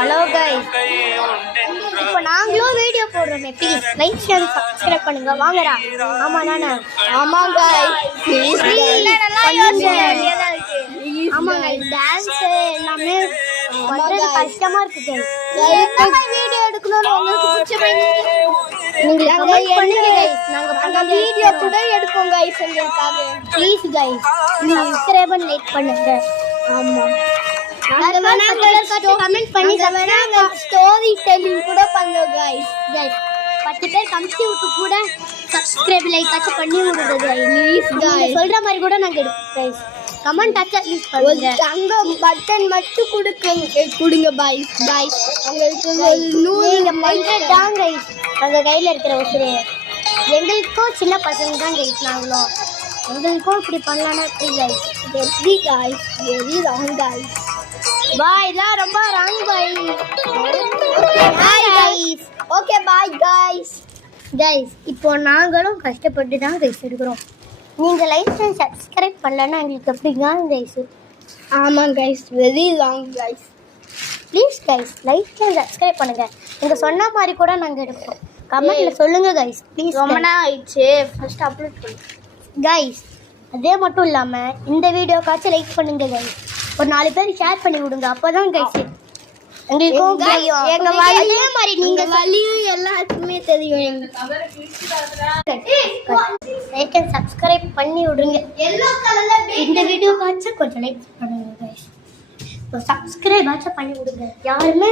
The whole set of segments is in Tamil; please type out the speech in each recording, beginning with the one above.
ஹலோ கைஸ், இப்போ நாங்களும் வீடியோ போடுறோமே. ப்ளீஸ் லைக் ஷேர் சப்ஸ்கிரைப் பண்ணுங்க. வாங்கடா. ஆமா நானே. ஆமா கைஸ், ப்ளீஸ் ஆமா கைஸ், டான்ஸ் எல்லாமே பண்றது கஷ்டமா இருக்கு கைஸ். என்ன வீடியோ எடுக்கணும்னு உங்களுக்கு பிடிச்ச நீங்க கமெண்ட் பண்ணுங்க கைஸ். நாங்க வீடியோ கூட எடுப்போம் கைஸ் உங்களுக்காக. ப்ளீஸ் கைஸ் சப்ஸ்கிரைப் பண்ணி லைக் பண்ணுங்க. ஆமா கமெண்ட் பண்ணி ஸ்டோரி டெல்லிங் கூட பண்ணுங்க கைஸ். 10 பேர் கமிட்டி விட்டு கூட சப்ஸ்கிரைப் லைக் ஆச்சு பண்ணி விடுங்க கைஸ். ப்ளீஸ் சொல்ற மாதிரி கூட நாங்க எடுப்போம் கைஸ். கமெண்ட் ப்ளீஸ் பண்ணுங்க. அங்க பட்டன் மட்டும் கொடுங்க பாய்ஸ். உங்களுக்கு நீங்க பண்றதாங்க கைஸ். அங்க கையில இருக்கிற ஒருத்தர் எங்களுக்கும் சின்ன பசங்க தான் கைஸ். நாங்களும் எங்களுக்கும் இப்படி பண்ணலாம்னா எப்படி கைஸ்? எப்படி கைஸ்? Very wrong guys. பாய் இதெல்லாம் ரொம்ப ராங் பாய். Okay bye guys. இப்போ நாங்களும் கஷ்டப்பட்டு தான் கைஸ் எடுக்கிறோம். நீங்கள் லைக் அண்ட் சப்ஸ்கிரைப் பண்ணலன்னா எங்களுக்கு எப்படி தான் கைஸ்? ஆமாம் guys, very long guys. Please guys like and subscribe பண்ணுங்கள். நீங்கள் சொன்ன மாதிரி கூட நாங்கள் எடுப்போம். கமெண்ட்டில் சொல்லுங்கள் கைஸ் ப்ளீஸ். ரொம்ப நாள் ஆயிடுச்சு, ஃபஸ்ட்டு அப்லோட் பண்ணுங்க கைஸ். அதே மட்டும் இல்லாமல் இந்த வீடியோக்காச்சும் லைக் பண்ணுங்க கைஸ். ஒரு 4 பேர் ஷேர் பண்ணி விடுங்க. அப்போதான் கைஸ் எங்களுக்கும் எங்கள் வழியே மாதிரி நீங்கள் வழியும் எல்லாருக்குமே தெரியும். லைக் அண்ட் சப்ஸ்கிரைப் பண்ணி விடுங்க. இந்த வீடியோக்காச்சும் கொஞ்சம் லைக் பண்ணுங்க கைஸ். இப்போ சப்ஸ்கிரைப் ஆச்சும் பண்ணி விடுங்க. யாருமே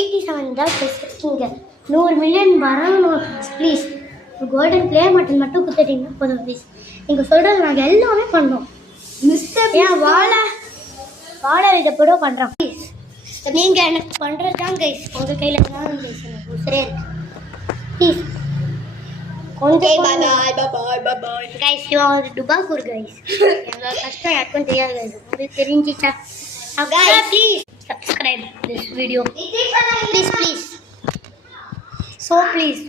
87 தான் இருக்கீங்க. 100 மில்லியன் வரணும் ப்ளீஸ். கோல்டன் பிளே மட்டும் கொடுத்துட்டீங்கன்னா போதும் ப்ளீஸ். நீங்கள் சொல்கிறது நாங்கள் எல்லாமே பண்ணோம். ஏன் வாழை இதை கூட பண்ணுறோம் ப்ளீஸ். நீங்கள் எனக்கு பண்ணுறது தான் கைஸ். உங்கள் கையில் தான் கைஸ் எனக்கு உசுரே இருக்கு. ப்ளீஸ் கொஞ்சம் கைஸ். இவன் ஒரு டுபாக்கூர் கைஸ். எங்கள் கஷ்டம் யாருக்கும் தெரியாது கைஸ். உங்களுக்கு தெரிஞ்சிச்சா? Please subscribe this video please. So please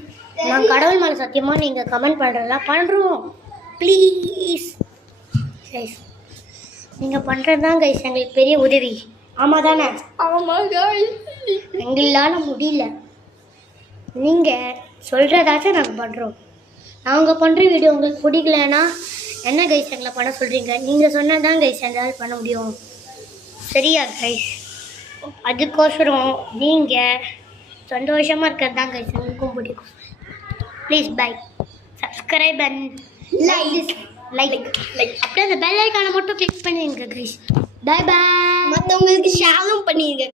நான் கடவுள் மேலே சத்தியமாக நீங்கள் கமெண்ட் பண்ணுறதெல்லாம் பண்ணுறோம் ப்ளீஸ் கைஸ். நீங்கள் பண்ணுறது தான் கைஸ் எங்களுக்கு பெரிய உதவி. ஆமாம் தானே? ஆமாம் கைஸ். எங்களால் முடியல. நீங்கள் சொல்கிறதாச்சும் நாங்கள் பண்ணுறோம். நாங்கள் பண்ணுற வீடியோ உங்களுக்கு பிடிக்கலன்னா என்ன கைஸ் எங்களை பண்ண சொல்கிறீங்க? நீங்கள் சொன்னால் தான் கைஸ் எங்களால் பண்ண முடியும். சரியா கைஸ்? அதுக்கோசரம் நீங்கள் சந்தோஷமாக இருக்கிறது தான் கைஸ் எங்களுக்கும் பிடிக்கும். Please buy subscribe and like அப்படியே அந்த பெல் ஐக்கானை மட்டும் கிளிக் பண்ணிடுங்க கைஸ். பை மற்றவங்களுக்கு ஷேரும் பண்ணிடுங்க.